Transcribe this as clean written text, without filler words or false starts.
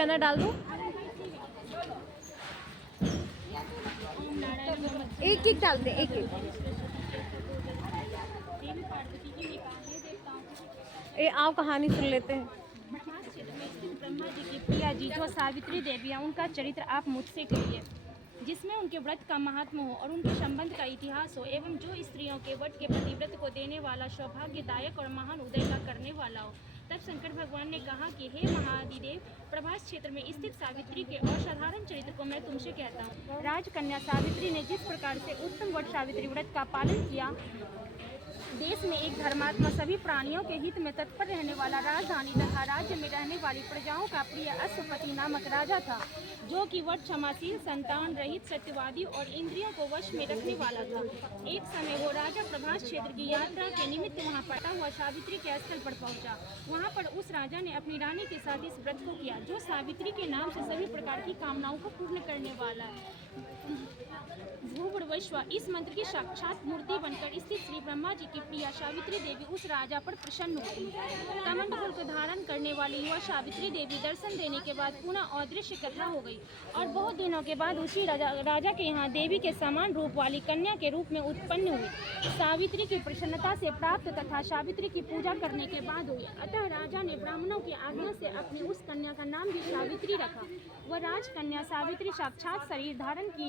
चना डाल दूं? एक एक डाल दे, एक एक। ए आओ कहानी सुन लेते हैं। क्षेत्र में स्थित ब्रह्मा जी की प्रिया जी जो सावित्री देवी है, उनका चरित्र आप मुझसे कहिए, जिसमें उनके व्रत का महात्म हो और उनके संबंध का इतिहास हो, एवं जो स्त्रियों के व्रत के प्रतिव्रत को देने वाला, सौभाग्यदायक और महान उदय का करने वाला हो। तब शंकर भगवान ने कहा कि हे महादिदेव, प्रभास क्षेत्र में स्थित सावित्री के असाधारण चरित्र को मैं तुमसे कहता हूँ। राजकन्या सावित्री ने जिस प्रकार से उत्तम वट सावित्री व्रत का पालन किया, देश में एक धर्मात्मा, सभी प्राणियों के हित में तत्पर रहने वाला, राजधानी तथा राज्य में रहने वाली प्रजाओं का प्रिय अश्वपति नामक राजा था, जो कि वट क्षमाशील, संतान रहित, सत्यवादी और इंद्रियों को वश में रखने वाला था। एक समय वो राजा प्रभास क्षेत्र की यात्रा के निमित्त वहां पड़ा हुआ सावित्री के स्थल पर पहुंचा। वहां पर उस राजा ने अपनी रानी के साथ इस व्रत को किया, जो सावित्री के नाम से सभी प्रकार की कामनाओं को पूर्ण करने वाला है। भूर्भुवस्सुः, इस मंत्र की साक्षात मूर्ति बनकर स्थित श्री ब्रह्मा जी की प्रिया सावित्री देवी उस राजा पर प्रसन्न हुई। कमंडल को धारण करने वाली यह सावित्री देवी दर्शन देने के बाद पुनः अदृश्य कथा हो गई और बहुत दिनों के बाद उसी राजा के यहाँ देवी के समान रूप वाली कन्या के रूप में उत्पन्न हुई। सावित्री की प्रसन्नता से प्राप्त तथा सावित्री की पूजा करने के बाद हुई। अतः राजा ने ब्राह्मणों की आज्ञा से अपनी उस कन्या का नाम भी सावित्री रखा। वह राजकन्या सावित्री साक्षात शरीर धारण की